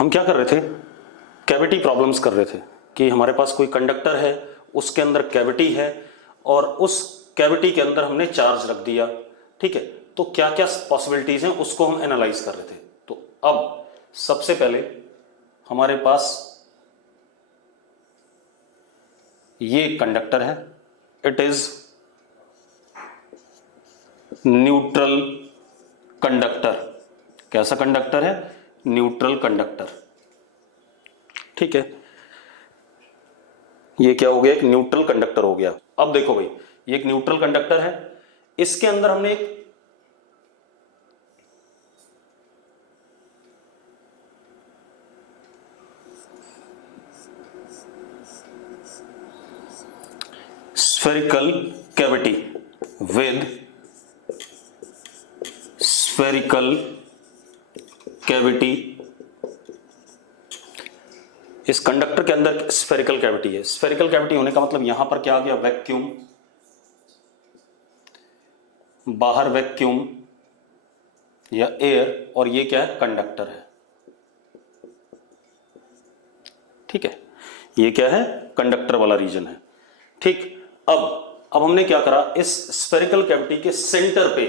हम क्या कर रहे थे, कैविटी प्रॉब्लम्स कर रहे थे कि हमारे पास कोई कंडक्टर है, उसके अंदर कैविटी है और उस कैविटी के अंदर हमने चार्ज रख दिया, ठीक है। तो क्या क्या पॉसिबिलिटीज हैं उसको हम एनालाइज कर रहे थे। तो अब सबसे पहले हमारे पास ये कंडक्टर है, इट इज न्यूट्रल कंडक्टर। कैसा कंडक्टर है? न्यूट्रल कंडक्टर, ठीक है। ये क्या हो गया? एक न्यूट्रल कंडक्टर हो गया। अब देखो भाई, ये एक न्यूट्रल कंडक्टर है, इसके अंदर हमने एक spherical cavity with spherical cavity। इस कंडक्टर के अंदर स्फेरिकल कैविटी है। स्फेरिकल कैविटी होने का मतलब यहां पर क्या आ गया? वैक्यूम, बाहर वैक्यूम या एयर, और ये क्या है? कंडक्टर है, ठीक है। ये क्या है? कंडक्टर वाला रीजन है, ठीक। अब हमने क्या करा, इस स्फेरिकल कैविटी के सेंटर पे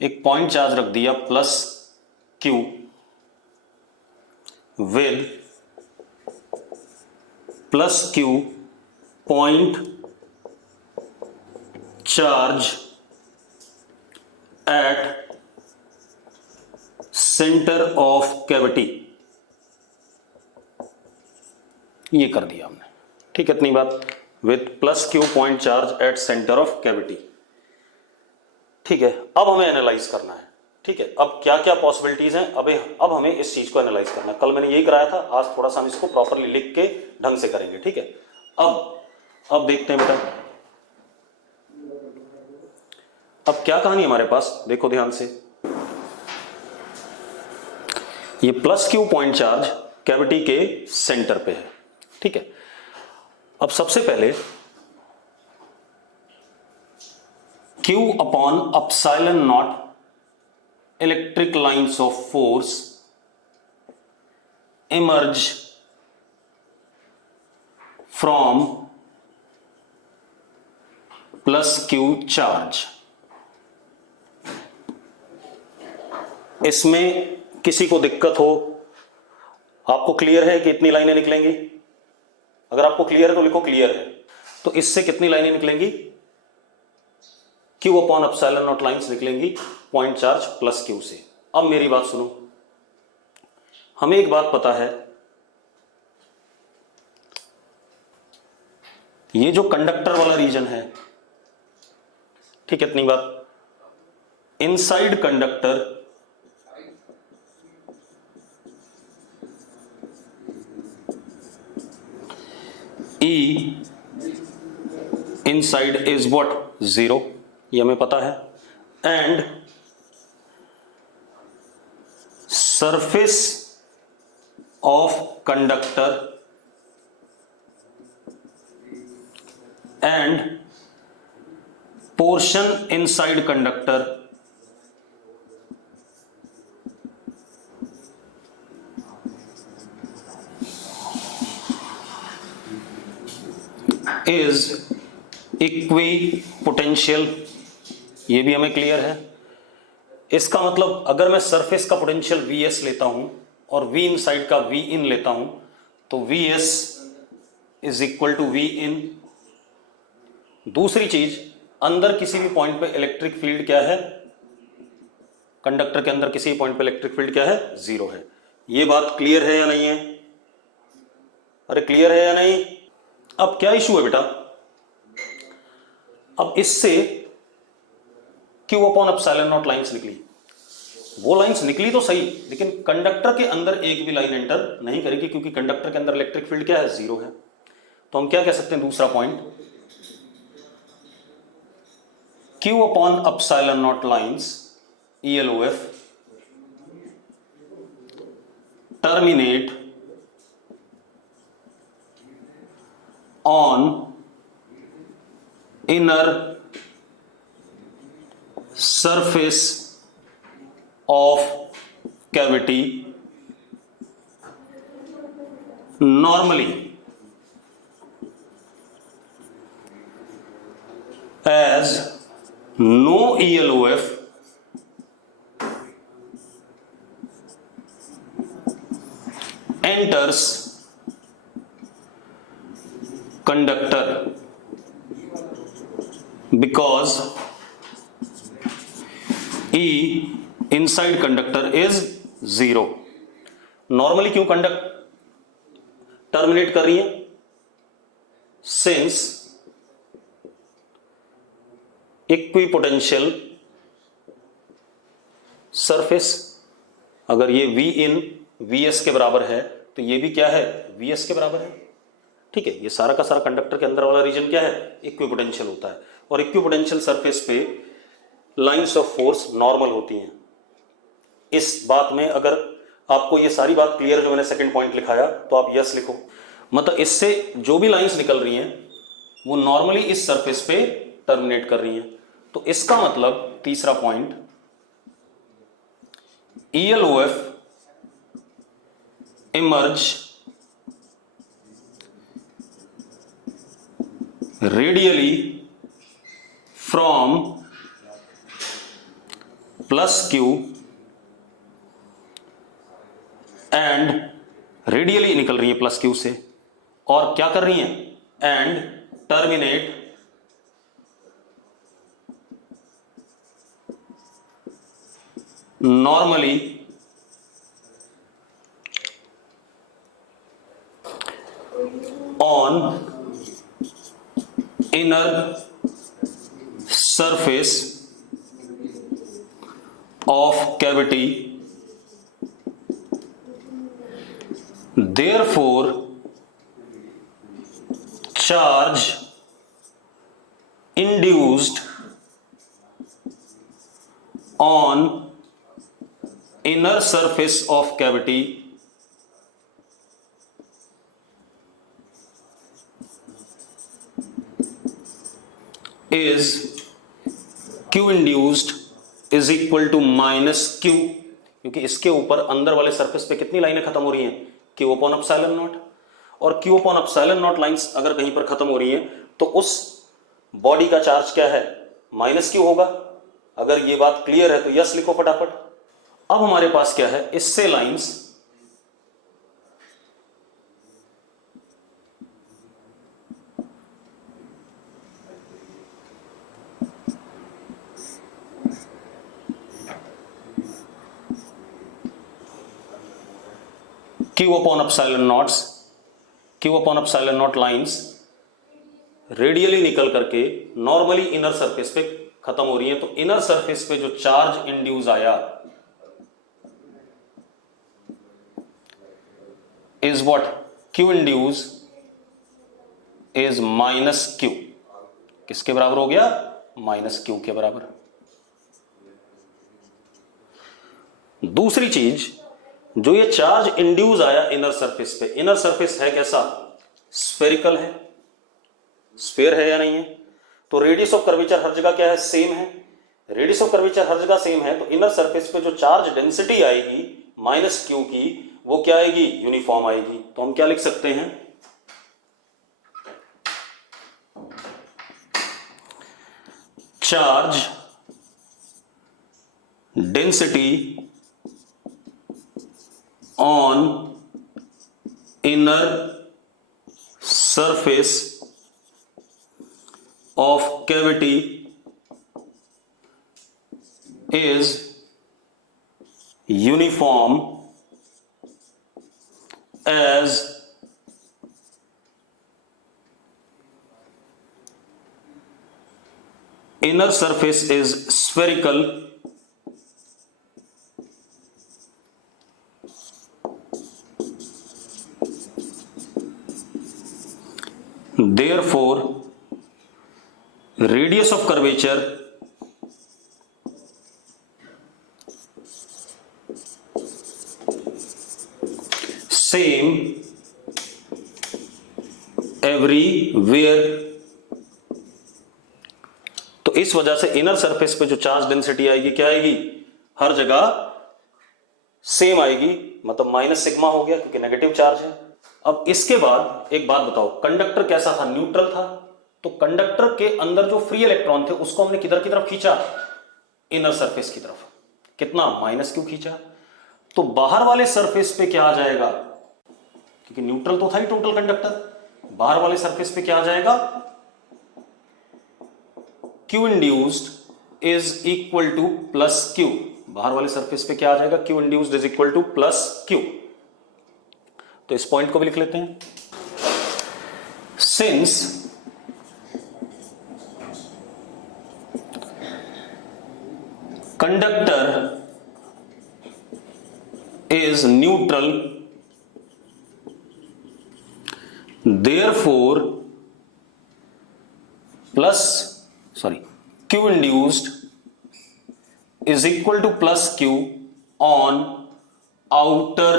एक पॉइंट चार्ज रख दिया plus Q with plus Q point charge at centre of cavity. ये कर दिया हमने, ठीक है, इतनी बात। With plus Q point charge at centre of cavity, ठीक है। अब हमें एनालाइज करना है, ठीक है। अब क्या क्या पॉसिबिलिटीज हैं, अब हमें इस चीज को एनालाइज करना है। कल मैंने यही कराया था, आज थोड़ा सा हम इसको प्रॉपरली लिख के ढंग से करेंगे, ठीक है। अब देखते हैं बेटा, अब क्या कहानी हमारे पास, देखो ध्यान से। ये plus Q point charge cavity के सेंटर पे है, ठीक है। अब सबसे पहले Q upon epsilon naught electric lines of force emerge from plus Q charge। इसमें किसी को दिक्कत हो? आपको क्लियर है कि इतनी लाइनें निकलेंगी? अगर आपको क्लियर है तो लिखो क्लियर है। तो इससे कितनी लाइनें निकलेंगी? Q upon epsilon not lines निकलेंगी पॉइंट चार्ज प्लस Q से। अब मेरी बात सुनो, हमें एक बात पता है, ये जो कंडक्टर वाला रीजन है, ठीक है, इतनी बात। Inside conductor E inside is what? 0, ये हमें पता है। And surface of conductor end portion inside conductor is equi potential. ये भी हमें क्लियर है। इसका मतलब अगर मैं सरफेस का पोटेंशियल Vs लेता हूं और V इनसाइड का V इन लेता हूं तो Vs is equal to V in. दूसरी चीज, अंदर किसी भी पॉइंट पे इलेक्ट्रिक फील्ड क्या है? कंडक्टर के अंदर किसी भी पॉइंट पे इलेक्ट्रिक फील्ड क्या है? 0 है। ये बात क्लियर है या नहीं है? अरे क्लियर है या नहीं? अब क्या इशू है बेटा? अब इससे Q upon epsilon not lines निकली, वो लाइंस निकली तो सही, लेकिन कंडक्टर के अंदर एक भी लाइन एंटर नहीं करेगी, क्योंकि कंडक्टर के अंदर इलेक्ट्रिक फील्ड क्या है? 0 है। तो हम क्या कह सकते हैं दूसरा point, Q upon epsilon not lines ELOF terminate on inner surface of cavity normally as no ELOF enters conductor because E inside conductor is 0। Normally क्यों कंडक्ट टर्मिनेट कर रही है? सिंस इक्विपोटेंशियल सरफेस, अगर ये V इन VS के बराबर है तो ये भी क्या है? VS के बराबर है। ठीक है, ये सारा का सारा कंडक्टर के अंदर वाला रीजन क्या है? इक्विपोटेंशियल होता है, और इक्विपोटेंशियल सरफेस पे लाइंस ऑफ फोर्स नॉर्मल होती हैं। इस बात में अगर आपको ये सारी बात क्लियर, जो मैंने सेकंड पॉइंट लिखाया, तो आप यस लिखो। मतलब इससे जो भी लाइंस निकल रही हैं वो नॉर्मली इस सरफेस पे टर्मिनेट कर रही हैं। तो इसका मतलब तीसरा point, ELOF emerge radially from plus Q and radially निकल रही है प्लस Q से, और क्या कर रही हैं? And terminate normally on inner surface of cavity, therefore charge induced on inner surface of cavity is Q induced is equal to minus Q, क्योंकि इसके ऊपर अंदर वाले सरफेस पे कितनी लाइनें खत्म हो रही हैं? Q अपॉन एप्सिलॉन नॉट, और Q upon epsilon not lines अगर कहीं पर खत्म हो रही हैं तो उस बॉडी का चार्ज क्या है? माइनस Q होगा। अगर ये बात क्लियर है तो यस लिखो फटाफट। अब हमारे पास क्या है? इससे lines Q upon epsilon not lines radially निकल करके नॉर्मली इनर सरफेस पे खत्म हो रही है। तो इनर सरफेस पे जो चार्ज इंड्यूस आया is what? Q induce is minus Q। किसके बराबर हो गया? माइनस Q के बराबर। दूसरी चीज, जो ये चार्ज इंड्यूस आया इनर सरफेस पे, इनर सरफेस है कैसा? स्फेरिकल है। स्फेयर है या नहीं है? तो रेडियस ऑफ कर्वेचर हर जगह क्या है? सेम है। रेडियस ऑफ कर्वेचर हर जगह सेम है, तो इनर सरफेस पे जो चार्ज डेंसिटी आएगी माइनस Q की, वो क्या आएगी? यूनिफॉर्म आएगी। तो हम क्या लिख सकते हैं? Charge density on inner surface of cavity is uniform as inner surface is spherical therefore radius of curvature same everywhere। तो इस वजह से इनर सरफेस पे जो चार्ज डेंसिटी आएगी क्या आएगी? हर जगह सेम आएगी, मतलब माइनस सिग्मा हो गया क्योंकि नेगेटिव चार्ज है। अब इसके बाद एक बात बताओ, कंडक्टर कैसा था? न्यूट्रल था। तो कंडक्टर के अंदर जो फ्री इलेक्ट्रॉन थे उसको हमने किधर की तरफ खींचा? इनर सरफेस की तरफ। कितना? माइनस क्यू खींचा। तो बाहर वाले सरफेस पे क्या आ जाएगा? क्योंकि न्यूट्रल तो था ही टोटल कंडक्टर, बाहर वाले सरफेस पे क्या आ जाएगा? Q induced is equal two plus Q. बाहर वाले सरफेस पे क्या आ जाएगा? Q induced is equal two plus Q. तो इस पॉइंट को भी लिख लेते हैं। Since conductor is neutral, therefore Q induced is equal to plus Q on outer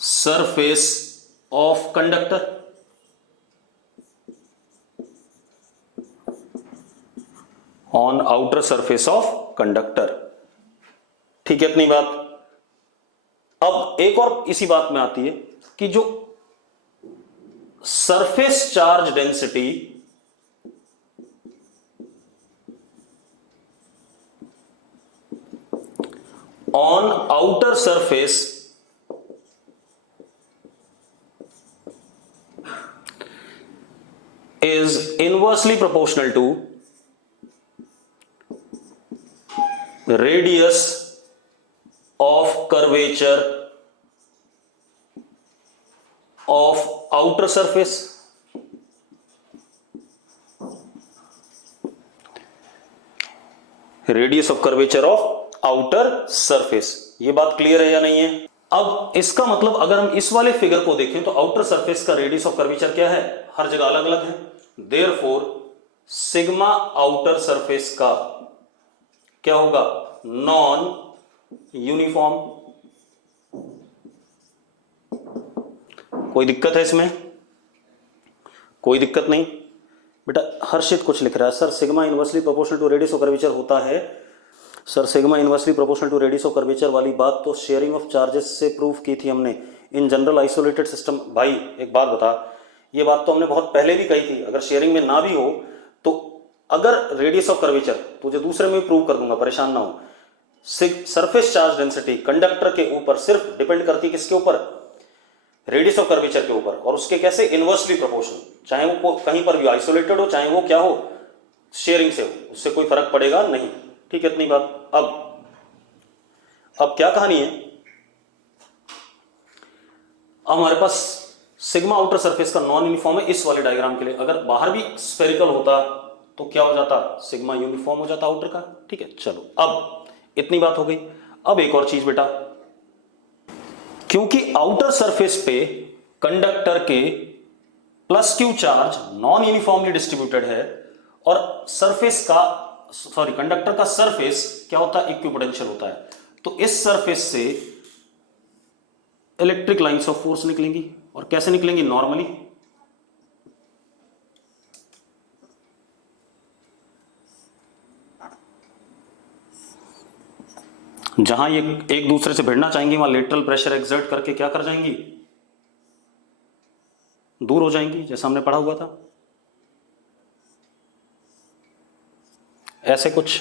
surface of conductor. On outer surface of conductor। ठीक है इतनी बात। अब एक और इसी बात में आती है कि जो surface charge density on outer surface is inversely proportional to radius of curvature of outer surface। Radius of curvature of outer surface. ये बात क्लियर है या नहीं है? अब इसका मतलब अगर हम इस वाले फिगर को देखें तो आउटर सरफेस का रेडियस ऑफ कर्वेचर क्या है? हर जगह अलग अलग है। देयरफॉर सिग्मा आउटर सरफेस का क्या होगा? Non uniform. कोई दिक्कत है इसमें? कोई दिक्कत नहीं बेटा। हर्षित कुछ लिख रहा है, sir sigma inversely proportional to radius of curvature होता है। Sir sigma inversely proportional to radius of curvature वाली बात तो शेयरिंग ऑफ चार्जेस से प्रूव की थी हमने इन जनरल आइसोलेटेड सिस्टम। भाई एक बात बता, ये बात तो हमने बहुत पहले भी कही थी। अगर शेयरिंग में ना भी हो तो अगर रेडियस ऑफ कर्वेचर तुझे दूसरे में भी प्रूव कर दूंगा, परेशान ना हो। सरफेस चार्ज डेंसिटी कंडक्टर के ऊपर सिर्फ डिपेंड करती है किसके ऊपर? रेडियस ऑफ कर्वेचर के ऊपर। और उसके कैसे? Inversely proportional. चाहे वो कहीं पर भी आइसोलेटेड हो, चाहे वो क्या हो, शेयरिंग से हो, उससे कोई फर्क पड़ेगा नहीं। ठीक है इतनी बात। अब क्या कहानी है? अब हमारे पास सिग्मा आउटर सरफेस का नॉन यूनिफॉर्म है इस वाले डायग्राम के लिए। अगर बाहर भी स्फेरिकल होता तो क्या हो जाता? सिग्मा यूनिफॉर्म हो जाता आउटर का। ठीक है चलो, अब इतनी बात हो गई। अब एक और चीज बेटा, क्योंकि आउटर सरफेस पे कंडक्टर के plus Q charge non uniformly distributed है और कंडक्टर का सरफेस क्या होता है? इक्विपोटेंशियल होता है। तो इस सरफेस से इलेक्ट्रिक लाइंस ऑफ फोर्स निकलेंगी। और कैसे निकलेंगी? नॉर्मली। जहां ये एक दूसरे से भिड़ना चाहेंगी वहां लेटरल प्रेशर एक्सर्ट करके क्या कर जाएंगी? दूर हो जाएंगी, जैसा हमने पढ़ा हुआ था। ऐसे कुछ।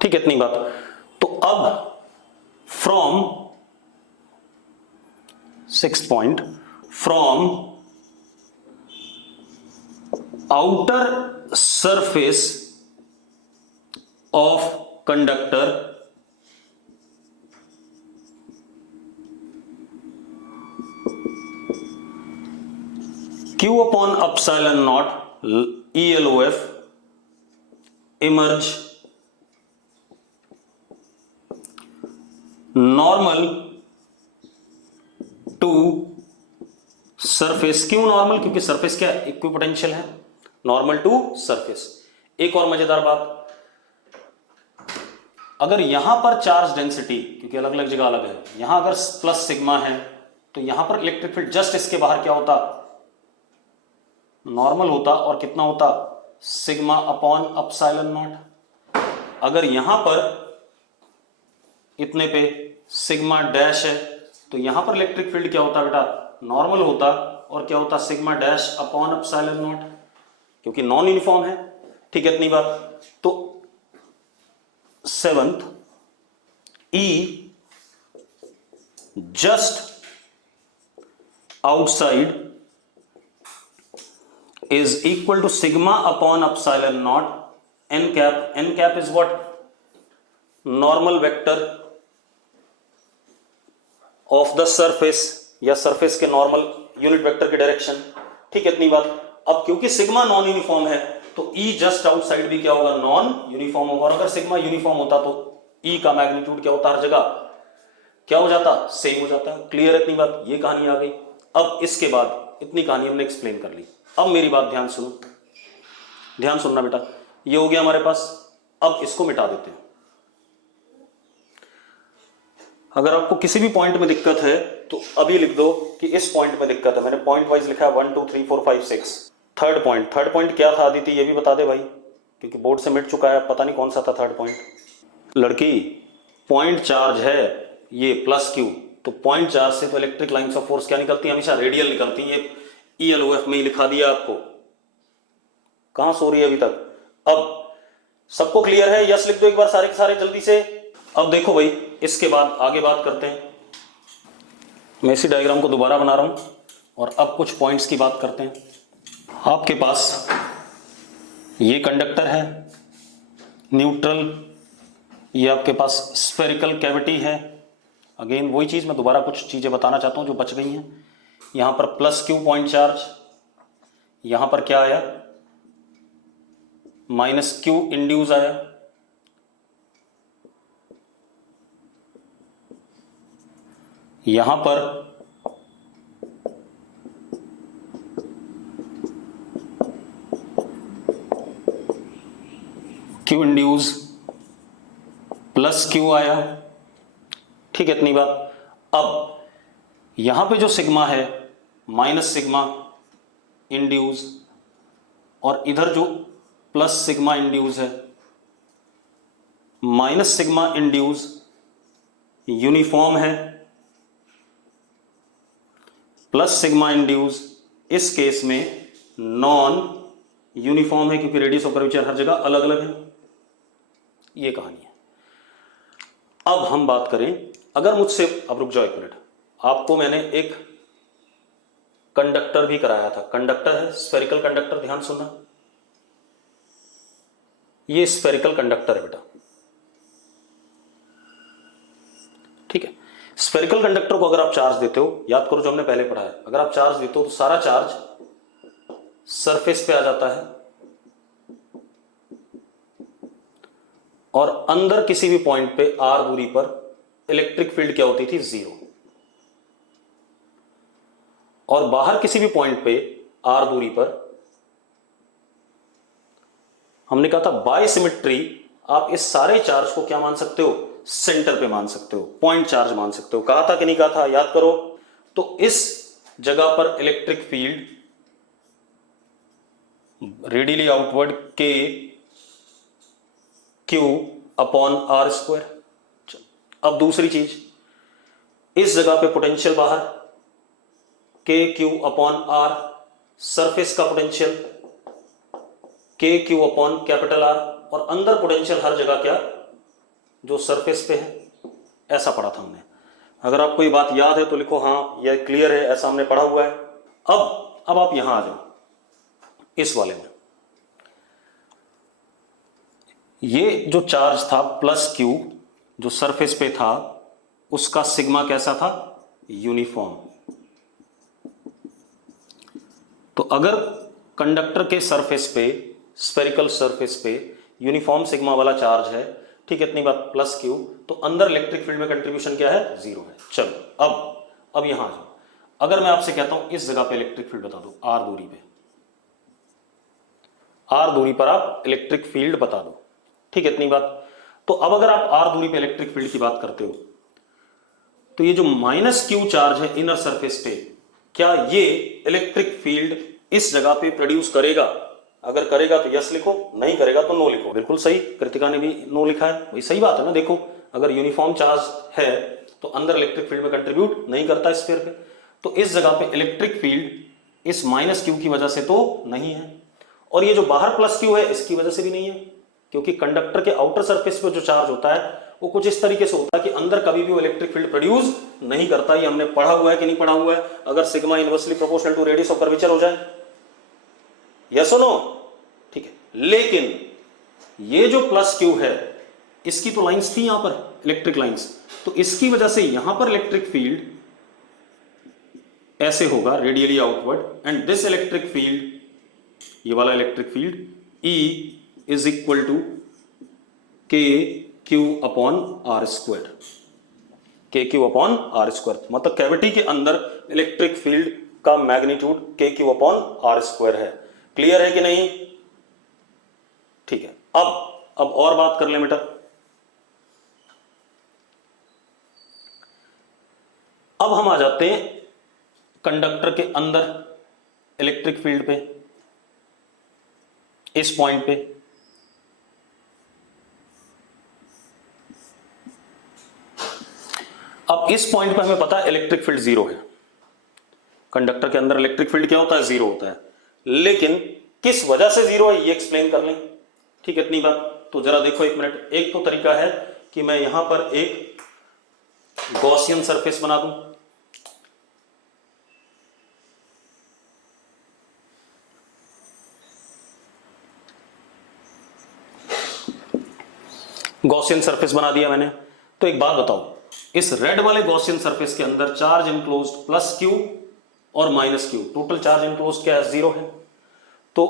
ठीक है इतनी बात। तो अब from 6th point, from outer surface of conductor Q upon epsilon naught ELOF emerge normal to surface। क्यों नॉर्मल? क्योंकि सरफेस क्या इक्विपोटेंशियल है। Normal to surface. एक और मजेदार बात, अगर यहां पर चार्ज डेंसिटी, क्योंकि अलग अलग जगह अलग है, यहां अगर प्लस सिग्मा है तो यहां पर इलेक्ट्रिक फील्ड जस्ट इसके बाहर क्या होता? नॉर्मल होता। और कितना होता? Sigma upon epsilon not. अगर यहां पर इतने पे सिग्मा डैश है तो यहां पर इलेक्ट्रिक फील्ड क्या होता बेटा, नॉर्मल होता, और क्या होता, sigma dash upon epsilon not, क्योंकि नॉन यूनिफॉर्म है। ठीक है, इतनी बात। तो seventh, E just outside is equal to sigma upon epsilon naught n cap. N cap is what? Normal vector of the surface, या सरफेस के नॉर्मल यूनिट वेक्टर की डायरेक्शन। ठीक है, इतनी बात। अब क्योंकि सिग्मा नॉन यूनिफॉर्म है तो ई जस्ट आउटसाइड भी क्या होगा, नॉन यूनिफॉर्म होगा। और अगर सिग्मा यूनिफॉर्म होता तो ई का मैग्नीट्यूड क्या होता, हर जगह क्या हो जाता, सेम हो जाता। क्लियर है इतनी बात, ये कहानी आ गई। अब इसके बाद इतनी कहानी हमने एक्सप्लेन कर ली। अब मेरी बात ध्यान सुनो, ध्यान सुनना बेटा। ये हो गया हमारे पास, अब इसको मिटा देते हैं। अगर आपको किसी भी पॉइंट में दिक्कत है तो अभी लिख दो कि इस पॉइंट में दिक्कत है। मैंने पॉइंट वाइज लिखा है 1 2 3 4 5 6। थर्ड पॉइंट क्या था आदित्य, ये भी बता दे भाई, क्योंकि बोर्ड से मिट चुका है, पता नहीं कौन सा था थर्ड पॉइंट। लड़की, पॉइंट चार्ज है ये प्लस क्यू, तो पॉइंट चार्ज से तो इलेक्ट्रिक लाइंस ऑफ फोर्स क्या निकलती है, हमेशा रेडियल निकलती है। ये ELOF में ही लिखा दिया आपको, कहां सो रही है अभी तक। अब सबको क्लियर है, यस लिख दो एक बार सारे के सारे जल्दी से। अब देखो भाई, इसके बाद आगे बात करते हैं। मैं इसी डायग्राम को दोबारा बना रहा हूं और अब कुछ पॉइंट्स की बात करते हैं। आपके पास ये कंडक्टर है न्यूट्रल, ये आपके पास स्फेरिकल कैविटी है। अगेन वही चीज, मैं दोबारा कुछ चीजें बताना चाहता हूं जो बच गई हैं। यहां पर प्लस क्यू पॉइंट चार्ज, यहां पर क्या आया, माइनस क्यू इंड्यूस आया। यहां पर क्यू इंड्यूस प्लस क्यू आया। ठीक है, इतनी बात। अब यहां पे जो सिग्मा है माइनस सिग्मा इंड्यूस, और इधर जो प्लस सिग्मा इंड्यूस है, माइनस सिग्मा इंड्यूस यूनिफॉर्म है, प्लस सिग्मा इंड्यूस इस केस में नॉन यूनिफॉर्म है, क्योंकि रेडियस ऑफ कर्वेचर हर जगह अलग अलग है। ये कहानी है। अब हम बात करें, अगर मुझसे, अब रुक जाओ एक मिनट, आपको मैंने एक कंडक्टर भी कराया था। कंडक्टर है स्फेरिकल कंडक्टर, ध्यान सुनना। ये स्फेरिकल कंडक्टर है बेटा, ठीक है। स्फेरिकल कंडक्टर को अगर आप चार्ज देते हो, याद करो जो हमने पहले पढ़ा है, अगर आप चार्ज देते हो तो सारा चार्ज सरफेस पे आ जाता है और अंदर किसी भी पॉइंट पे r दूरी पर इलेक्ट्रिक फील्ड क्या होती थी, 0। और बाहर किसी भी पॉइंट पे r दूरी पर हमने कहा था बाय सिमेट्री आप इस सारे चार्ज को क्या मान सकते हो, सेंटर पे मान सकते हो, पॉइंट चार्ज मान सकते हो। कहा था कि नहीं कहा था, याद करो। तो इस जगह पर इलेक्ट्रिक फील्ड रेडियली आउटवर्ड के क्यू अपॉन आर स्क्वायर। अब दूसरी चीज, इस जगह पे पोटेंशियल बाहर के क्यू अपॉन आर, सरफेस का पोटेंशियल के क्यू अपॉन कैपिटल आर, और अंदर पोटेंशियल हर जगह क्या, जो सरफेस पे है। ऐसा पढ़ा था हमने। अगर आपको ये बात याद है तो लिखो हाँ, यह क्लियर है, ऐसा हमने पढ़ा हुआ है। अब आप यहां आ जाओ इस वाले में। ये जो चार्ज था प्लस क्यू जो सरफेस पे था, उसका सिग्मा कैसा था, यूनिफॉर्म। तो अगर कंडक्टर के सरफेस पे, स्फेरिकल सरफेस पे यूनिफॉर्म सिग्मा वाला चार्ज है, ठीक है, इतनी बात, प्लस क्यू, तो अंदर इलेक्ट्रिक फील्ड में कंट्रीब्यूशन क्या है, 0 है। चलो अब यहां आ जाओ। अगर मैं आपसे कहता हूं इस जगह पे इलेक्ट्रिक फील्ड बता दो, आर दूरी पे, आर दूरी पर आप इलेक्ट्रिक फील्ड बता दो, ठीक है, इतनी बात। तो अब अगर आप आर दूरी पे इलेक्ट्रिक फील्ड की बात करते हो तो ये जो माइनस क्यू चार्ज है इनर सरफेस पे, क्या ये इलेक्ट्रिक फील्ड इस जगह पे प्रोड्यूस करेगा? अगर करेगा तो यस लिखो, नहीं करेगा तो नो लिखो। बिल्कुल सही, कृतिका ने भी नो लिखा है, वही सही बात है ना। देखो अगर यूनिफॉर्म चार्ज है तो अंदर इलेक्ट्रिक फील्ड में कंट्रीब्यूट नहीं करता स्फीयर पे, तो इस जगह पे इलेक्ट्रिक फील्ड इस माइनस क्यू की वजह से तो नहीं है, और ये जो बाहर प्लस क्यू है इसकी वजह से भी नहीं है, क्योंकि कंडक्टर के आउटर सरफेस पे जो चार्ज होता है वो कुछ इस तरीके से होता है कि अंदर कभी भी वो इलेक्ट्रिक फील्ड प्रोड्यूस नहीं करता। ये हमने पढ़ा हुआ है कि नहीं पढ़ा हुआ है? अगर sigma inversely proportional to radius of curvature हो जाए, यस और नो? ठीक है, लेकिन ये जो प्लस क्यू है इसकी तो लाइंस थी यहां पर, इलेक्ट्रिक लाइंस, तो इसकी वजह से यहां पर इलेक्ट्रिक फील्ड ऐसे होगा radially outward, and this electric field, ये वाला electric field E is equal to k q upon r square, k q upon r square, मतलब कैविटी के अंदर इलेक्ट्रिक फील्ड का magnitude k q upon r square है। Clear है कि नहीं? ठीक है, अब और बात कर लें बेटा। अब हम आ जाते हैं कंडक्टर के अंदर इलेक्ट्रिक फील्ड पे, इस पॉइंट पे। अब इस पॉइंट पे हमें पता है इलेक्ट्रिक फील्ड जीरो है, कंडक्टर के अंदर इलेक्ट्रिक फील्ड क्या होता है? जीरो होता है, लेकिन किस वजह से जीरो है ये एक्सप्लेन कर लें। ठीक है, इतनी बात तो जरा देखो एक मिनट। एक तो तरीका है कि मैं यहां पर एक गॉसियन सरफेस बना दूं, गॉसियन सरफेस बना दिया मैंने। तो एक बात बताओ, इस रेड वाले गॉसियन सरफेस के अंदर चार्ज इनक्लोज्ड प्लस क्यू और minus q, total charge enclosed क्या है? जीरो है। तो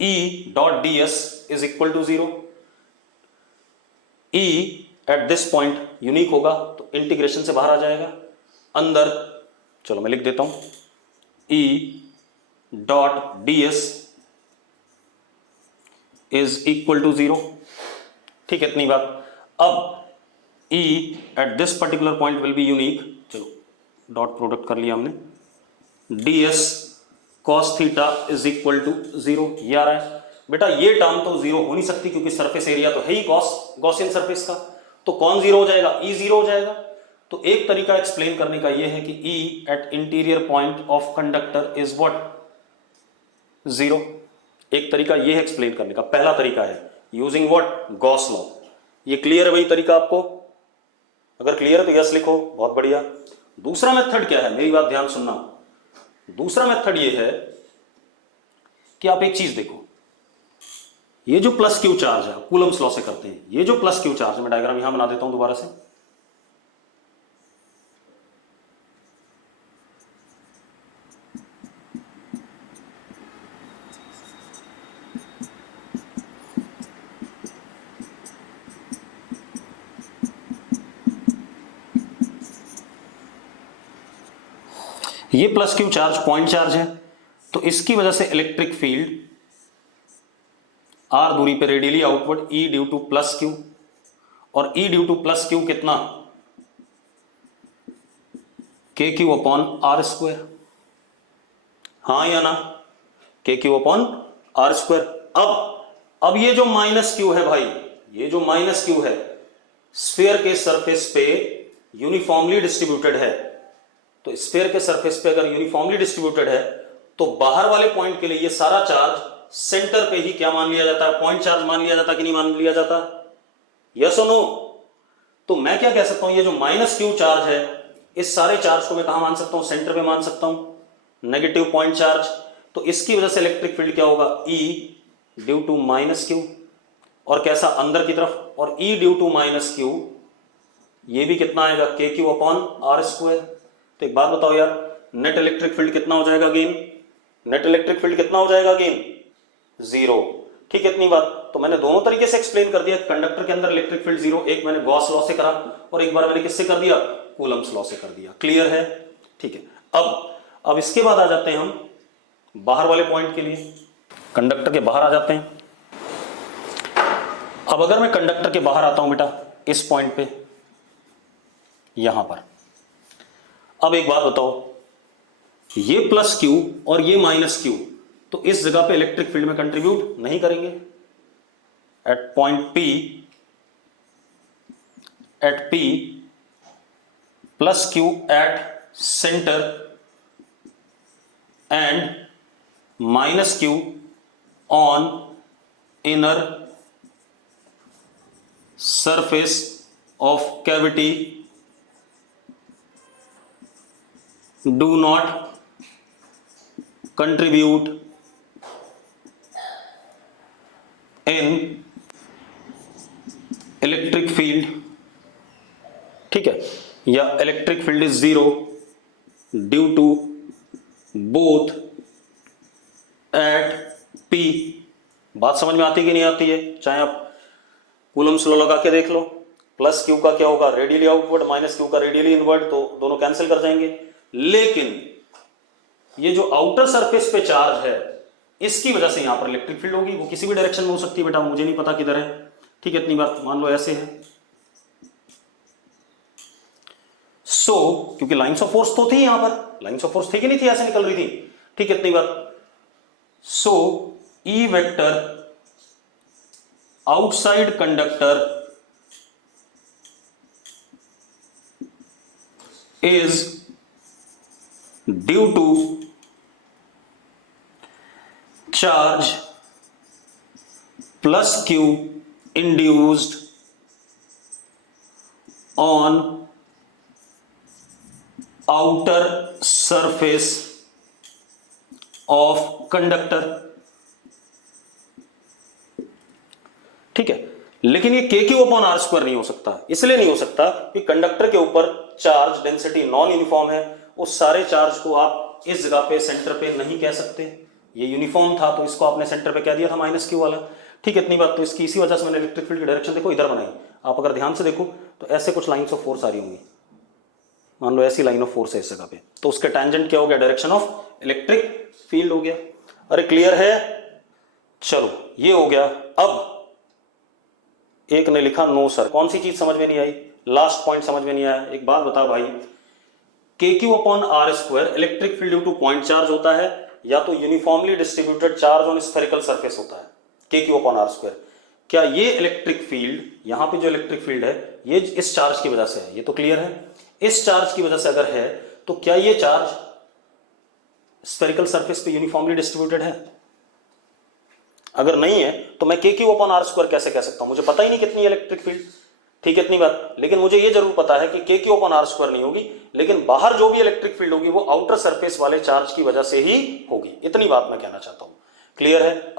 E dot d s is equal to zero. E at this point unique होगा तो इंटीग्रेशन से बाहर आ जाएगा अंदर। चलो मैं लिख देता हूं, E dot d s is equal to zero. ठीक है, इतनी बात। अब E at this particular point will be unique. चलो डॉट प्रोडक्ट कर लिया हमने, ds cos theta is equal to zero. ये आ रहा है बेटा, ये टर्म तो जीरो हो नहीं सकती क्योंकि सरफेस एरिया तो है ही गॉसियन सरफेस का, तो कौन जीरो हो जाएगा? E जीरो हो जाएगा। तो एक तरीका एक्सप्लेन करने का ये है कि E at interior point of conductor is what? Zero. एक तरीका ये है एक्सप्लेन करने का, पहला तरीका है यूजिंग व्हाट? Gauss law. ये क्लियर है भाई तरीका आपको? अगर क्लियर है तो यस लिखो, बहुत बढ़िया। दूसरा मेथड क्या है, मेरी बात ध्यान सुनना। दूसरा मेथड ये है कि आप एक चीज देखो, ये जो प्लस क्यू चार्ज है, कूलम्स लॉ से करते हैं, ये जो प्लस क्यू चार्ज है, मैं डायग्राम यहां बना देता हूं दोबारा से। ये plus Q charge point charge है, तो इसकी वजह से इलेक्ट्रिक फील्ड आर दूरी पे radially outward E due two plus q, और E due two plus Q कितना? के क्यू अपॉन आर स्क्वायर। हाँ या ना? के क्यू अपॉन आर स्क्वायर। अब ये जो माइनस क्यू है भाई, ये जो माइनस क्यू है स्फीयर के सरफेस पे यूनिफॉर्मली डिस्ट्रीब्यूटेड है, तो स्फीयर के सरफेस पे अगर यूनिफॉर्मली डिस्ट्रीब्यूटेड है तो बाहर वाले पॉइंट के लिए ये सारा चार्ज सेंटर पे ही क्या मान लिया जाता है? पॉइंट चार्ज मान लिया जाता कि नहीं मान लिया जाता? यस और नो? तो मैं क्या कह सकता हूं, ये जो माइनस क्यू चार्ज है इस सारे चार्ज को मैं कहां मान सकता हूं? सेंटर पे मान सकता हूं, नेगेटिव पॉइंट चार्ज। तो इसकी वजह से इलेक्ट्रिक फील्ड क्या होगा? E due to minus q, और कैसा? अंदर की तरफ। और E due to minus q ये भी कितना आएगा? के क्यू अपॉन आर स्क्वायर। तो एक बात बताओ यार, नेट इलेक्ट्रिक फील्ड कितना हो जाएगा अगेन? नेट इलेक्ट्रिक फील्ड कितना हो जाएगा अगेन? जीरो। ठीक है, इतनी बात तो मैंने दोनों तरीके से एक्सप्लेन कर दिया। कंडक्टर के अंदर इलेक्ट्रिक फील्ड जीरो, एक मैंने गॉस लॉ से करा और एक बार मैंने किससे कर दिया? कूलम्स लॉ से कर दिया। क्लियर है? ठीक है, अब इसके बाद आ जाते हैं हम बाहर वाले पॉइंट के लिए। कंडक्टर के बाहर आ जाते हैं। अब अगर मैं कंडक्टर के बाहर आता हूं बेटा इस पॉइंट पे, यहां पर, अब एक बात बताओ, ये प्लस क्यू और ये माइनस क्यू, तो इस जगह पे इलेक्ट्रिक फील्ड में कंट्रीब्यूट नहीं करेंगे। At point P, at P plus Q at centre and minus Q on inner surface of cavity do not contribute in electric field, ठीक है, या electric field is zero due to both at P। बात समझ में आती है कि नहीं आती है? चाहे आप कूलम्स लॉ लगा के देख लो, प्लस क्यू का क्या होगा रेडियली आउटवर्ड, माइनस क्यू का रेडियली इनवर्ड, तो दोनों कैंसिल कर जाएंगे। लेकिन ये जो आउटर सरफेस पे चार्ज है इसकी वजह से यहां पर इलेक्ट्रिक फील्ड होगी, वो किसी भी डायरेक्शन में हो सकती है बेटा, मुझे नहीं पता किधर है, ठीक है, इतनी बात मान लो ऐसे है। क्योंकि लाइंस ऑफ फोर्स तो थी यहां पर, लाइंस ऑफ फोर्स थी कि नहीं थी, ऐसे निकल रही थी, ठीक है, इतनी बात। E vector outside conductor is due to charge plus Q induced on outer surface of conductor, ठीक है। लेकिन ये KQ अपॉन आर स्क्वायर नहीं हो सकता, इसलिए नहीं हो सकता कि कंडक्टर के ऊपर चार्ज डेंसिटी नॉन यूनिफॉर्म है, उस सारे चार्ज को आप इस जगह पे सेंटर पे नहीं कह सकते। ये यूनिफॉर्म था तो इसको आपने सेंटर पे कह दिया था माइनस क्यू वाला, ठीक है, इतनी बात। तो इसकी इसी वजह से मैंने इलेक्ट्रिक फील्ड की डायरेक्शन देखो इधर बनाई। आप अगर ध्यान से देखो तो ऐसे कुछ लाइन्स ऑफ फोर्स आ रही होंगी, मान लो ऐसी लाइन ऑफ फोर्स है इस जगह पे, तो उसके टेंजेंट क्या हो गया, डायरेक्शन ऑफ इलेक्ट्रिक फील्ड हो गया। अरे क्लियर है? चलो ये हो गया। अब एक ने लिखा नो सर, कौन सी चीज समझ में नहीं आई, लास्ट पॉइंट समझ में नहीं आया। एक बात बता भाई, KQ upon r square electric field due to point charge होता है या तो uniformly distributed charge on spherical surface होता है, KQ अपॉन आर स्क्वायर। क्या ये इलेक्ट्रिक फील्ड, यहां पे जो इलेक्ट्रिक फील्ड है ये इस चार्ज की वजह से है, ये तो क्लियर है। इस चार्ज की वजह से अगर है तो क्या ये चार्ज स्फेरिकल सरफेस पे यूनिफॉर्मली डिस्ट्रीब्यूटेड है? अगर नहीं है तो मैं KQ अपॉन आर स्क्वायर कैसे कह सकता हूं? मुझे पता ही नहीं कितनी इलेक्ट्रिक फील्ड, ठीक है, इतनी बात। लेकिन मुझे ये जरूर पता है कि KQ अपॉन आर स्क्वायर नहीं होगी, लेकिन बाहर जो भी इलेक्ट्रिक फील्ड होगी वो आउटर सरफेस वाले चार्ज की वजह से ही होगी, इतनी बात मैं कहना चाहता हूं। क्लियर है?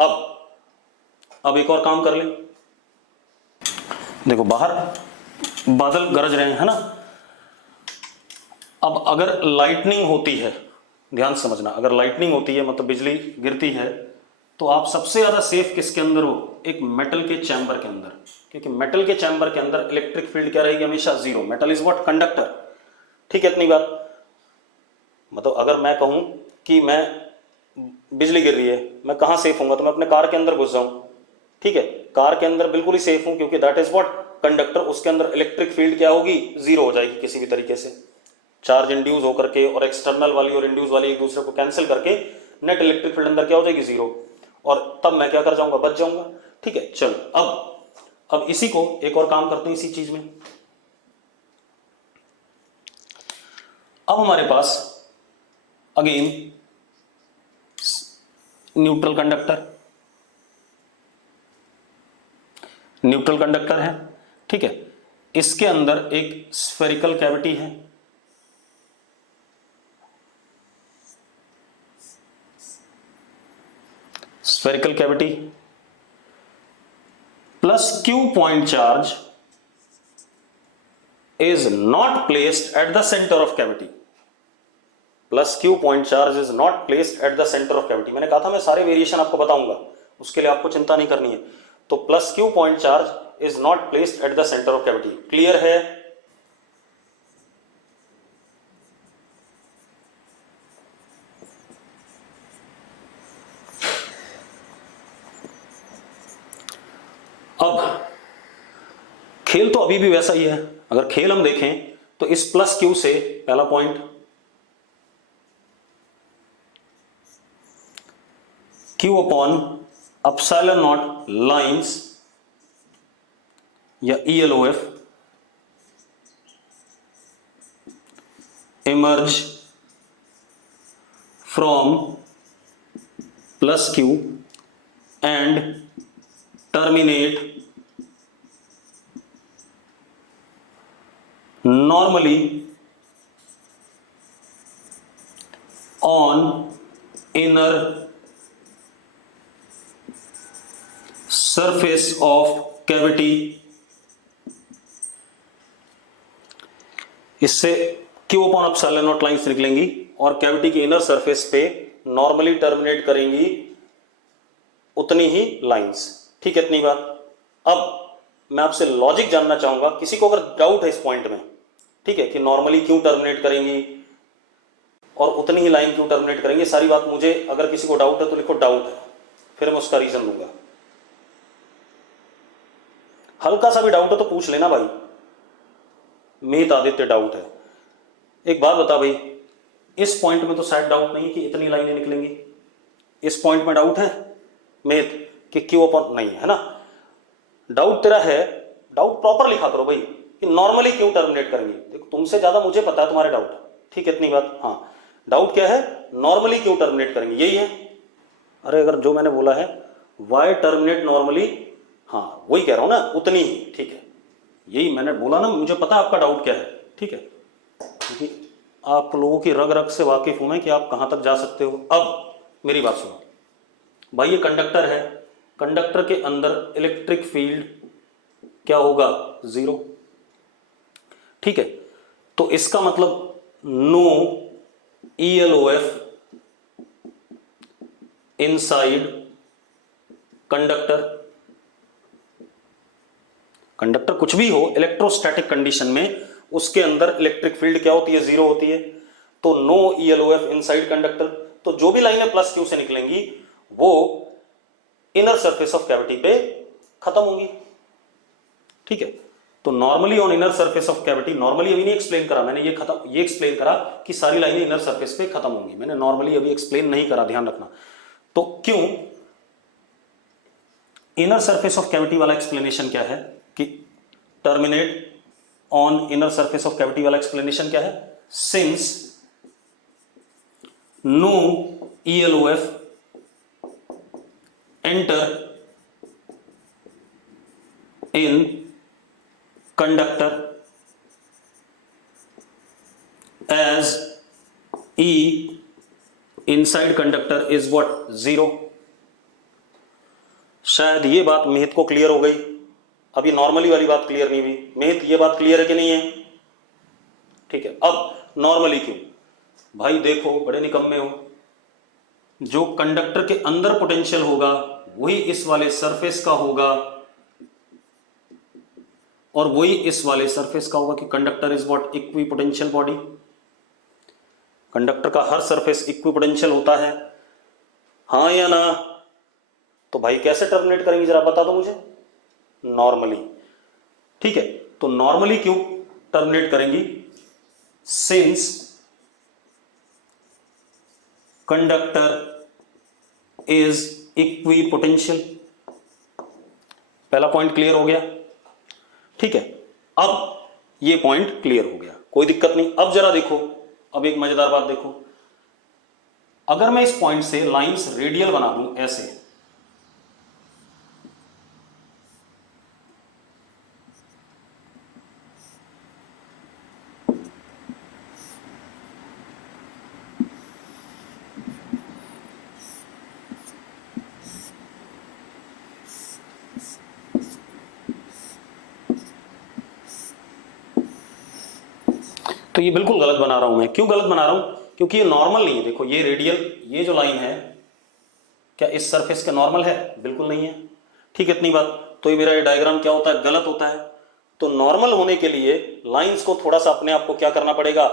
अब एक और काम कर ले। देखो बाहर बादल गरज रहे हैं, है ना। अब अगर लाइटनिंग होती है, ध्यान समझना, अगर लाइटनिंग होती है मतलब बिजली गिरती है, तो आप सबसे ज्यादा सेफ किसके अंदर हो? एक मेटल के चैम्बर के अंदर, क्योंकि मेटल के चैम्बर के अंदर इलेक्ट्रिक फील्ड क्या रहेगी? हमेशा zero. Metal is what? Conductor, ठीक है, इतनी बात। मतलब अगर मैं कहूं कि मैं बिजली गिर रही है, मैं कहां सेफ हूंगा? तो मैं अपने कार के अंदर घुस जाऊं, ठीक है, कार के अंदर बिल्कुल ही सेफ हूं, क्योंकि दैट इज व्हाट? कंडक्टर। उसके अंदर इलेक्ट्रिक फील्ड क्या होगी? जीरो हो जाएगी किसी भी तरीके से, चार्ज इंड्यूस होकर के, और एक्सटर्नल वाली और इंड्यूस वाली एक दूसरे को कैंसिल करके नेट इलेक्ट्रिक फील्ड अंदर क्या हो जाएगी? जीरो। और तब मैं क्या कर जाऊंगा? बच जाऊंगा, ठीक है। चलो अब इसी को एक और काम करते हैं इसी चीज में। अब हमारे पास अगेन न्यूट्रल कंडक्टर है, ठीक है। इसके अंदर एक स्फेरिकल कैविटी है, spherical cavity plus Q point charge is not placed at the center of cavity, plus Q point charge is not placed at the centre of cavity. मैंने कहा था मैं सारे वेरिएशन आपको बताऊंगा, उसके लिए आपको चिंता नहीं करनी है। तो plus Q point charge is not placed at the centre of cavity. Clear है? अब खेल तो अभी भी वैसा ही है। अगर खेल हम देखें तो इस प्लस Q से पहला point Q upon epsilon not lines या ELOF emerge from plus Q and terminate normally on inner surface of cavity। इससे Q upon epsilon not lines निकलेंगी और कैविटी के इनर सरफेस पे नॉर्मली टर्मिनेट करेंगी उतनी ही लाइंस। ठीक है, इतनी बात। अब मैं आपसे लॉजिक जानना चाहूंगा, किसी को अगर डाउट है इस पॉइंट में, ठीक है, कि नॉर्मली क्यों टर्मिनेट करेंगी और उतनी ही लाइन क्यों टर्मिनेट करेंगे, सारी बात मुझे, अगर किसी को डाउट है तो लिखो डाउट है, फिर मैं उसका रीजन दूंगा। हल्का सा भी डाउट है तो पूछ लेना भाई। मीत आदित्य डाउट है। एक बात बता भाई, इस पॉइंट में तो शायद डाउट नहीं कि इतनी लाइनें निकलेंगी। इस पॉइंट में डाउट है मीत कि क्यों अपॉन नहीं है ना? डाउट तेरा है, डाउट प्रॉपर लिखा करो भाई कि नॉर्मली क्यों टर्मिनेट करेंगे। देखो तुमसे ज्यादा मुझे पता है तुम्हारे डाउट। ठीक है, इतनी बात। हाँ, डाउट क्या है? नॉर्मली क्यों टर्मिनेट करेंगे, यही है। अरे अगर जो मैंने बोला है वाई टर्मिनेट नॉर्मली, हाँ वही कह रहा हूं ना, उतनी ही। ठीक है, यही मैंने बोला ना, मुझे पता आपका डाउट क्या है। ठीक है, क्योंकि आप लोगों की रग रग से वाकिफ हूं मैं कि आप कहां तक जा सकते हो। अब मेरी बात सुनो भाई, ये कंडक्टर है, कंडक्टर के अंदर इलेक्ट्रिक फील्ड क्या होगा? 0। ठीक है, तो इसका मतलब no ELOF inside conductor. Conductor कुछ भी हो, इलेक्ट्रोस्टैटिक कंडीशन में उसके अंदर इलेक्ट्रिक फील्ड क्या होती है? 0 होती है। तो नो ELOF इनसाइड कंडक्टर। तो जो भी लाइनें प्लस क्यू से निकलेंगी वो इनर सरफेस ऑफ कैविटी पे खत्म होंगी। ठीक है, तो normally on inner surface of cavity, normally अभी नहीं एक्सप्लेन करा मैंने, ये एक्सप्लेन करा कि सारी लाइनें इनर सरफेस पे खत्म होंगी। मैंने नॉर्मली अभी एक्सप्लेन नहीं करा, ध्यान रखना। तो क्यों इनर सरफेस ऑफ कैविटी वाला एक्सप्लेनेशन क्या है कि terminate on inner surface of cavity वाला एक्सप्लेनेशन क्या है? Since no ELOF enter in conductor as E inside conductor is what? 0। शायद ये बात मेहत को क्लियर हो गई। अभी नॉर्मली वाली बात क्लियर नहीं हुई। मेहत ये बात क्लियर है कि नहीं है? ठीक है, अब नॉर्मली क्यों? भाई देखो, बड़े निकम्मे हो, जो कंडक्टर के अंदर पोटेंशियल होगा वही इस वाले सरफेस का होगा और वही इस वाले सरफेस का होगा कि conductor is what? Equipotential body. Conductor का हर सरफेस इक्विपोटेंशियल होता है, हाँ या ना? तो भाई कैसे टर्मिनेट करेंगे जरा बता दो मुझे। नॉर्मली। ठीक है, तो नॉर्मली क्यों टर्मिनेट करेंगी? Since conductor is equipotential. पहला पॉइंट क्लियर हो गया। ठीक है, अब ये पॉइंट क्लियर हो गया, कोई दिक्कत नहीं। अब जरा देखो, अब एक मजेदार बात देखो, अगर मैं इस पॉइंट से लाइंस रेडियल बना दूं ऐसे, तो ये बिल्कुल गलत बना रहा हूं मैं। क्यों गलत बना रहा हूं? क्योंकि ये नॉर्मल नहीं है। देखो ये रेडियल, ये जो लाइन है क्या इस सरफेस के नॉर्मल है? बिल्कुल नहीं है। ठीक है, इतनी बात। तो ये मेरा ये डायग्राम क्या होता है? गलत होता है। तो नॉर्मल होने के लिए लाइंस को थोड़ा सा अपने आप को क्या करना पड़ेगा?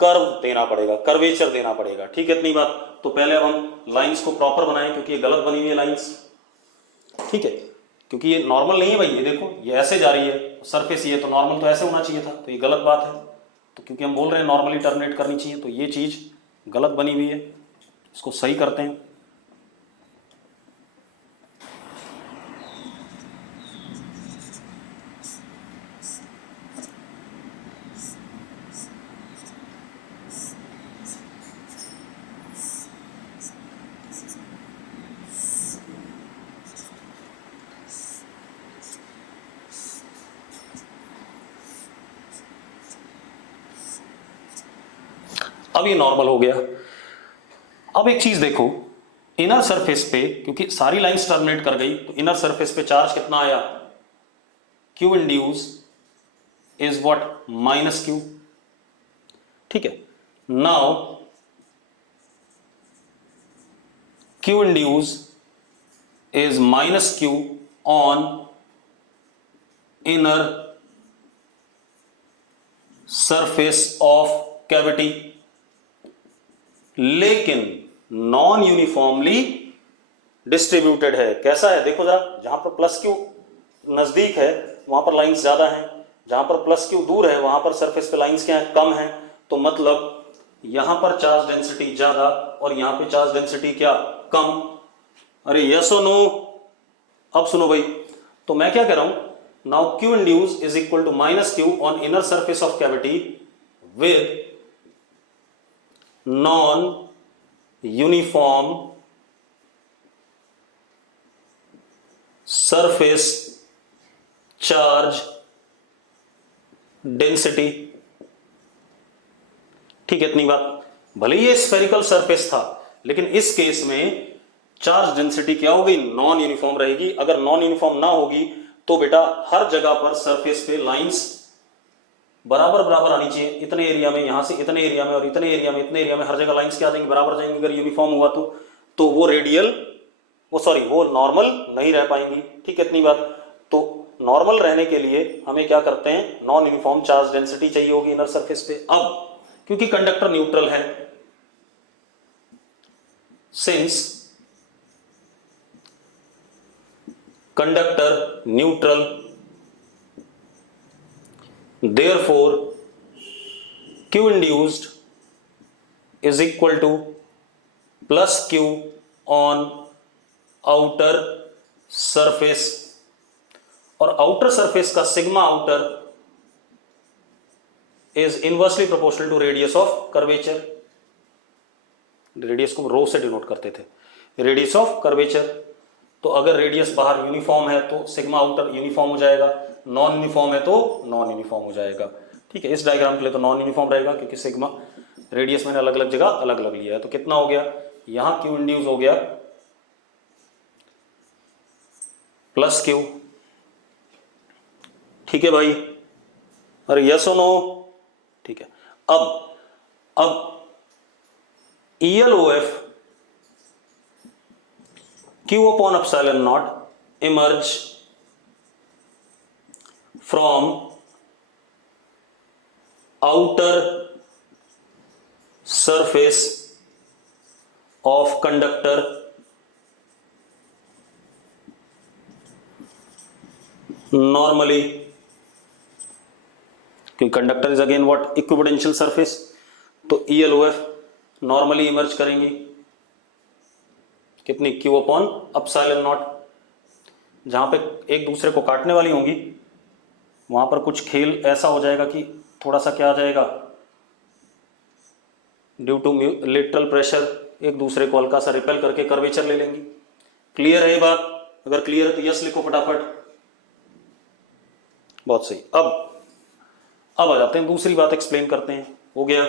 कर्व देना पड़ेगा, कर्वेचर देना पड़ेगा। ठीक है, इतनी बात। तो पहले अब हम लाइंस को प्रॉपर बनाएं, क्योंकि ये गलत बनी हुई है लाइंस। ठीक है, क्योंकि ये नॉर्मल नहीं है भाई। ये देखो, ये ऐसे जा रही है, सरफेस ये, तो नॉर्मल तो ऐसे होना चाहिए था। तो ये गलत बात है। तो क्योंकि हम बोल रहे हैं नॉर्मली टर्मिनेट करनी चाहिए, तो ये चीज गलत बनी हुई है, इसको सही करते हैं। अब ये नॉर्मल हो गया। अब एक चीज देखो, इनर सरफेस पे क्योंकि सारी लाइंस टर्मिनेट कर गई तो इनर सरफेस पे चार्ज कितना आया, Q induce is what, minus Q. ठीक है, now q induce is minus q on inner surface of cavity, लेकिन नॉन यूनिफॉर्मली डिस्ट्रीब्यूटेड है। कैसा है देखो जरा, जहां पर प्लस क्यू नजदीक है वहां पर लाइंस ज्यादा हैं, जहां पर प्लस क्यू दूर है वहां पर सरफेस पे लाइंस क्या है, कम है। तो मतलब यहां पर चार्ज डेंसिटी ज्यादा और यहां पे चार्ज डेंसिटी क्या, कम। अरे यस और नो? अब सुनो भाई, तो मैं क्या कह रहा हूं, now q induce is equal to minus q on inner surface of cavity with non uniform surface charge density. ठीक है, इतनी बात। भले ही ये स्फेरिकल सरफेस था लेकिन इस केस में चार्ज डेंसिटी क्या होगी, नॉन यूनिफॉर्म रहेगी। अगर नॉन यूनिफॉर्म ना होगी तो बेटा हर जगह पर सरफेस पे लाइंस बराबर बराबर आनी चाहिए। इतने एरिया में, यहां से इतने एरिया में और इतने एरिया में, इतने एरिया में हर जगह लाइंस क्या आ जाएंगी, बराबर जाएंगी। अगर यूनिफॉर्म हुआ तो वो रेडियल, वो नॉर्मल नहीं रह पाएंगी। ठीक है, इतनी बात। तो नॉर्मल रहने के लिए हमें क्या करते हैं, नॉन यूनिफॉर्म चार्ज डेंसिटी चाहिए होगी इनर सरफेस पे। अब क्योंकि कंडक्टर न्यूट्रल है, since conductor neutral, therefore q induced is equal to plus q on outer surface, और आउटर सरफेस का sigma outer is inversely proportional to radius of curvature. Radius को rho से denote करते थे, रेडियस ऑफ कर्वेचर। तो अगर radius बाहर uniform है तो सिग्मा आउटर यूनिफॉर्म हो जाएगा, नॉन यूनिफॉर्म है तो नॉन यूनिफॉर्म हो जाएगा। ठीक है, इस डायग्राम के लिए तो नॉन यूनिफॉर्म रहेगा क्योंकि सिग्मा रेडियस मैंने अलग अलग जगह अलग अलग लिया है। तो कितना हो गया, यहां क्यू इंड्यूस हो गया प्लस क्यू। ठीक है भाई, अरे यस और नो? ठीक है। अब ELOF Q upon epsilon naught emerge from outer surface of conductor normally, क्योंकि conductor is again what, equipotential surface. तो ELOF नॉर्मली इमर्ज करेंगी कितनी, Q अपॉन एप्सिलॉन नॉट। जहां पे एक दूसरे को काटने वाली होंगी वहां पर कुछ खेल ऐसा हो जाएगा कि थोड़ा सा क्या आ जाएगा, ड्यू टू लेटरल प्रेशर एक दूसरे को हल्का सा रिपेल करके कर्वेचर ले लेंगी। क्लियर है ये बात? अगर क्लियर है तो यस लिखो फटाफट। बहुत सही। अब आ जाते हैं, दूसरी बात एक्सप्लेन करते हैं। हो गया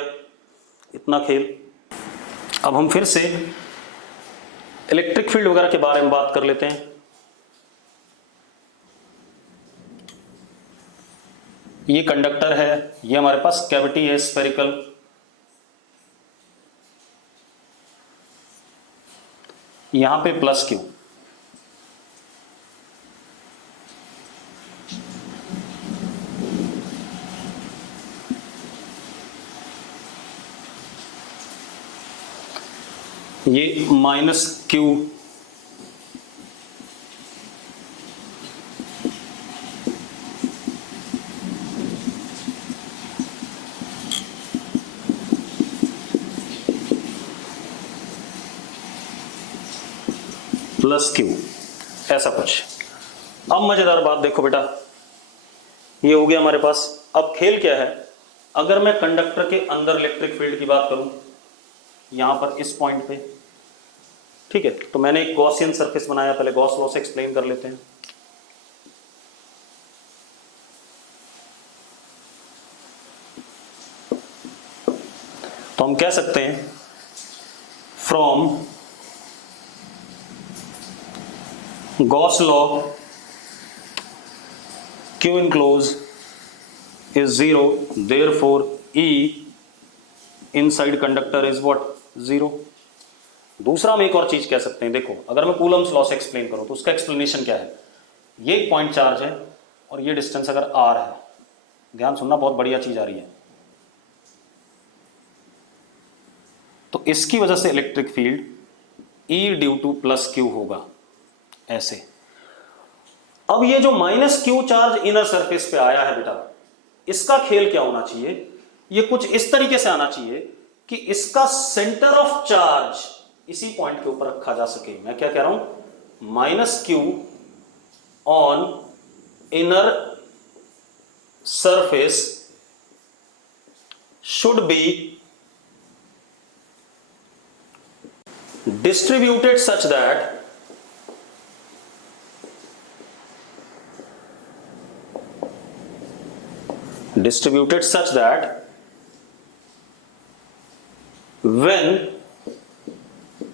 इतना खेल। अब हम फिर से इलेक्ट्रिक फील्ड वगैरह के बारे में बात कर लेते हैं। ये कंडक्टर है, ये हमारे पास कैविटी है स्फेरिकल, यहां पे प्लस क्यू, ये माइनस क्यू, प्लस क्यू, ऐसा कुछ। अब मजेदार बात देखो बेटा, ये हो गया हमारे पास। अब खेल क्या है, अगर मैं कंडक्टर के अंदर इलेक्ट्रिक फील्ड की बात करूं यहां पर इस पॉइंट पे, ठीक है, तो मैंने एक गॉसियन सरफेस बनाया। पहले गॉस लॉ से एक्सप्लेन कर लेते हैं। तो हम कह सकते हैं from Gauss law Q enclosed is 0, therefore E inside conductor is what? 0. दूसरा हम एक और चीज कह सकते हैं, देखो अगर मैं कूलम्स लॉ से एक्सप्लेन करूं तो उसका एक्सप्लेनेशन क्या है, ये एक पॉइंट चार्ज है और ये डिस्टेंस अगर r है, ध्यान सुनना बहुत बढ़िया चीज आ रही है, तो इसकी वजह से electric field E due two plus Q होगा ऐसे। अब ये जो minus Q charge inner surface पे आया है बेटा, इसका खेल क्या होना चाहिए, ये कुछ इस तरीके से आना चाहिए कि इसका सेंटर ऑफ चार्ज इसी पॉइंट के ऊपर रखा जा सके। मैं क्या कह रहा हूं, minus Q on inner surface should be distributed such that when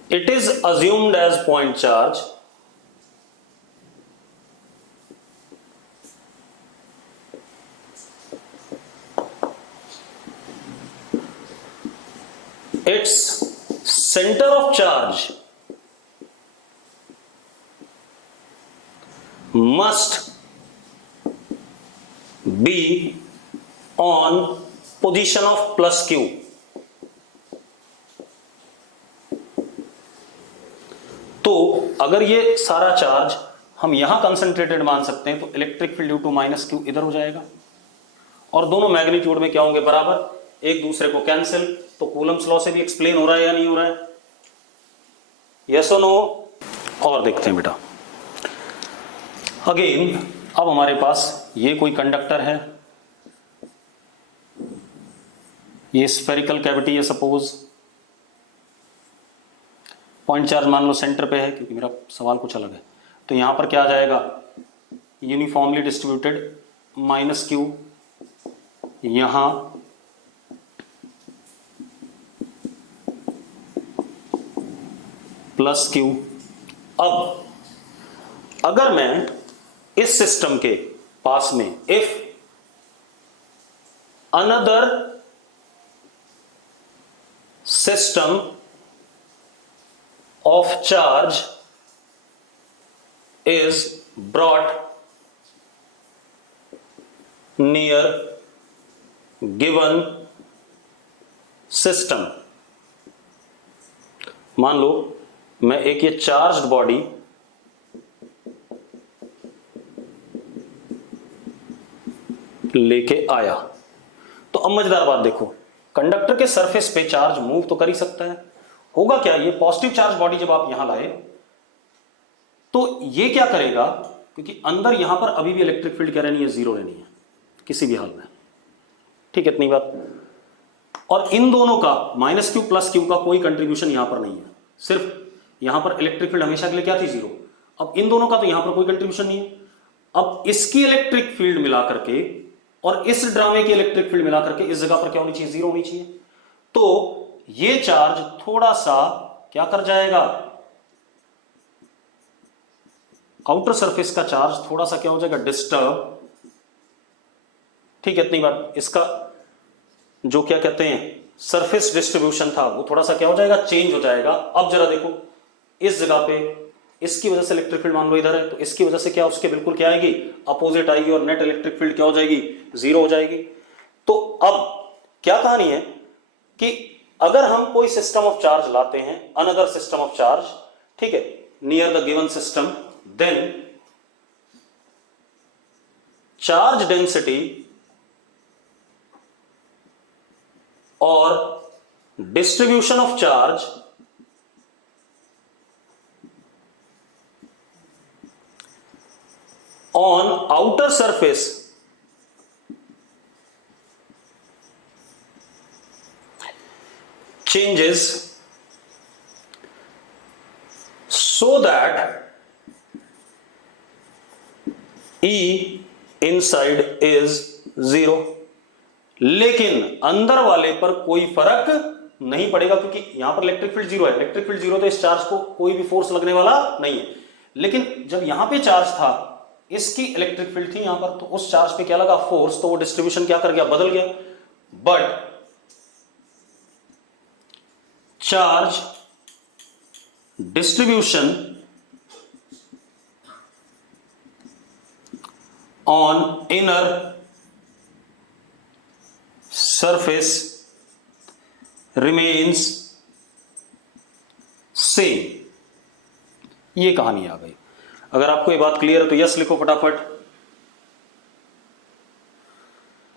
it is assumed as point charge, its center of charge must be on position of plus Q। तो अगर ये सारा चार्ज हम यहां कंसंट्रेटेड मान सकते हैं तो electric field due to minus Q इधर हो जाएगा और दोनों मैग्नीट्यूड में क्या होंगे, बराबर, एक दूसरे को कैंसिल। तो कूलम्स लॉ से भी एक्सप्लेन हो रहा है या नहीं हो रहा है, यस और नो। और देखते हैं बेटा अगेन, अब हमारे पास ये कोई कंडक्टर है, ये स्फेरिकल कैविटी है, सपोज पॉइंट चार्ज मान लो सेंटर पे है, क्योंकि मेरा सवाल कुछ अलग है। तो यहां पर क्या आ जाएगा, यूनिफॉर्मली डिस्ट्रीब्यूटेड माइनस Q, यहां प्लस Q। अब अगर मैं इस सिस्टम के पास में if another system of charge is brought near given system, मान लो मैं एक ये चार्ज्ड बॉडी लेके आया, तो अब मजेदार बात देखो, कंडक्टर के सरफेस पे चार्ज मूव तो कर ही सकता है, होगा क्या, ये पॉजिटिव चार्ज बॉडी जब आप यहां लाए तो ये क्या करेगा, क्योंकि अंदर यहां पर अभी भी इलेक्ट्रिक फील्ड क्या रहनी है, जीरो रहनी है किसी भी हाल में, ठीक है, इतनी बात। और इन दोनों का माइनस Q प्लस Q का कोई कंट्रीब्यूशन यहां पर नहीं है, सिर्फ यहां पर इलेक्ट्रिक फील्ड हमेशा के लिए क्या थी, जीरो। अब इन दोनों का तो यहां पर कोई कंट्रीब्यूशन नहीं है। अब इसकी इलेक्ट्रिक फील्ड मिला करके और इस ड्रामे की इलेक्ट्रिक फील्ड मिला करके इस जगह पर क्या होनी चाहिए, जीरो होनी चाहिए। तो ये चार्ज थोड़ा सा क्या कर जाएगा, आउटर सरफेस का चार्ज थोड़ा सा क्या हो जाएगा, डिस्टर्ब, ठीक है, इतनी बात। इसका जो क्या कहते हैं सरफेस डिस्ट्रीब्यूशन था वो थोड़ा सा क्या हो जाएगा, चेंज हो जाएगा। अब जरा देखो इस जगह पे इसकी वजह से इलेक्ट्रिक फील्ड मान लो इधर है, तो इसकी वजह से क्या उसके बिल्कुल क्या आएगी, अपोजिट आएगी और नेट इलेक्ट्रिक फील्ड क्या हो जाएगी, जीरो हो जाएगी। तो अब क्या कहानी है कि अगर हम कोई सिस्टम ऑफ चार्ज लाते हैं, अनदर सिस्टम ऑफ चार्ज, ठीक है, near the given system, then charge density और distribution of charge on outer surface changes so that E inside is 0, लेकिन अंदर वाले पर कोई फर्क नहीं पड़ेगा, क्योंकि यहां पर इलेक्ट्रिक फील्ड जीरो है। इलेक्ट्रिक फील्ड जीरो तो इस चार्ज को कोई भी फोर्स लगने वाला नहीं है। लेकिन जब यहां पे चार्ज था, इसकी इलेक्ट्रिक फील्ड थी यहां पर, तो उस चार्ज पे क्या लगा, फोर्स, तो वो डिस्ट्रीब्यूशन क्या कर गया, बदल गया। But charge distribution on inner surface remains same. ये कहानी आ गई। अगर आपको ये बात क्लियर है तो यस लिखो फटाफट।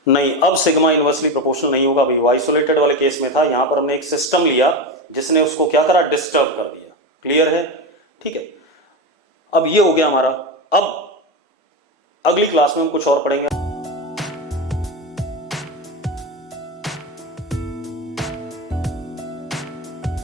नहीं, अब सिग्मा इनवर्सली प्रोपोर्शनल नहीं होगा भाई। वो आइसोलेटेड वाले केस में था, यहां पर हमने एक सिस्टम लिया जिसने उसको क्या करा, डिस्टर्ब कर दिया। क्लियर है? ठीक है, अब ये हो गया हमारा। अब अगली क्लास में हम कुछ और पढ़ेंगे।